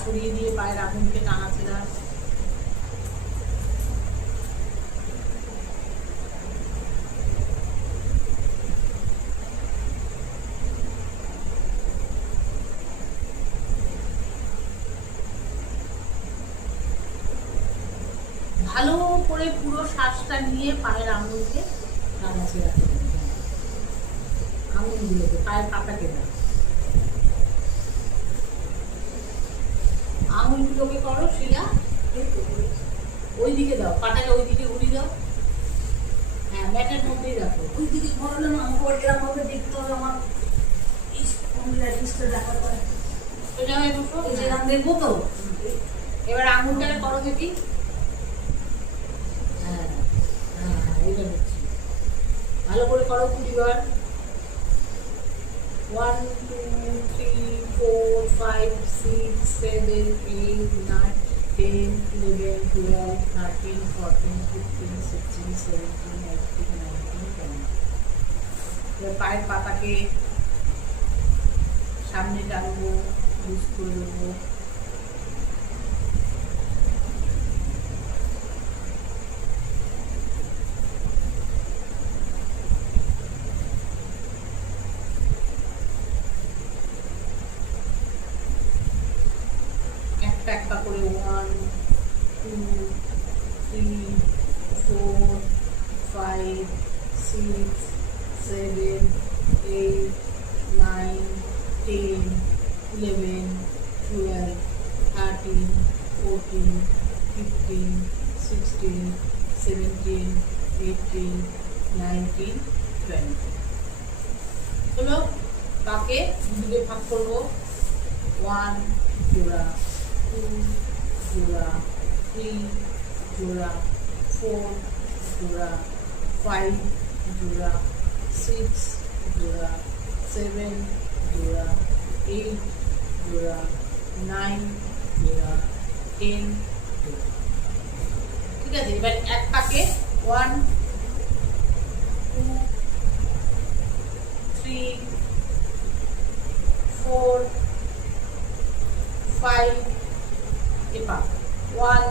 ছড়িয়ে দিয়ে পায়ের আঙুলকে টানাছেড়া। ভালো করে পুরো শ্বাসটা নিয়ে পায়ের আঙুলকে নাড়াচাড়া করে আঙুলগুলোকে পায়ের পাতাকে দাও, আঙুলগুলোকে করো শিলা ওই দিকে দাও, পাটাকে ওই দিকে ঘুরিয়ে দাও। হ্যাঁ, ম্যাটের মধ্যেই রাখো। ওই দিকে ঘোরালে না আমার এরকম ভাবে দেখতে হবে। আমার দেখা করে সোজা হয়ে বসো, এই যে গান দেখবো তো। এবার আঙুলটাকে করো দেখি। হ্যাঁ হ্যাঁ, এইটা হচ্ছে ভালো করে করো 20 বার। 1 2 3 4 5 6 7 8 9 10 11 12 13 14 15 16 17 18 19 20। এবার পায়ের পাতাকে সামনে টানবো, লুজ করে দেবো। একটা একটা করে 1 2 3 4 5 6 7 8 9 10 11 12 13 14 15 16 17 18 19 20। চলো তাকে দুদিকে ভাগ করবো। 1 জোড়া, 2 জোড়া, 3 জোড়া, 4 জোড়া, 5 জোড়া, 6 জোড়া, 7 জোড়া, 8 জোড়া, 9 জোড়া, 10 জোড়া। ঠিক আছে, এবার এক পাকে 1 2 3 4 5 এপাক 1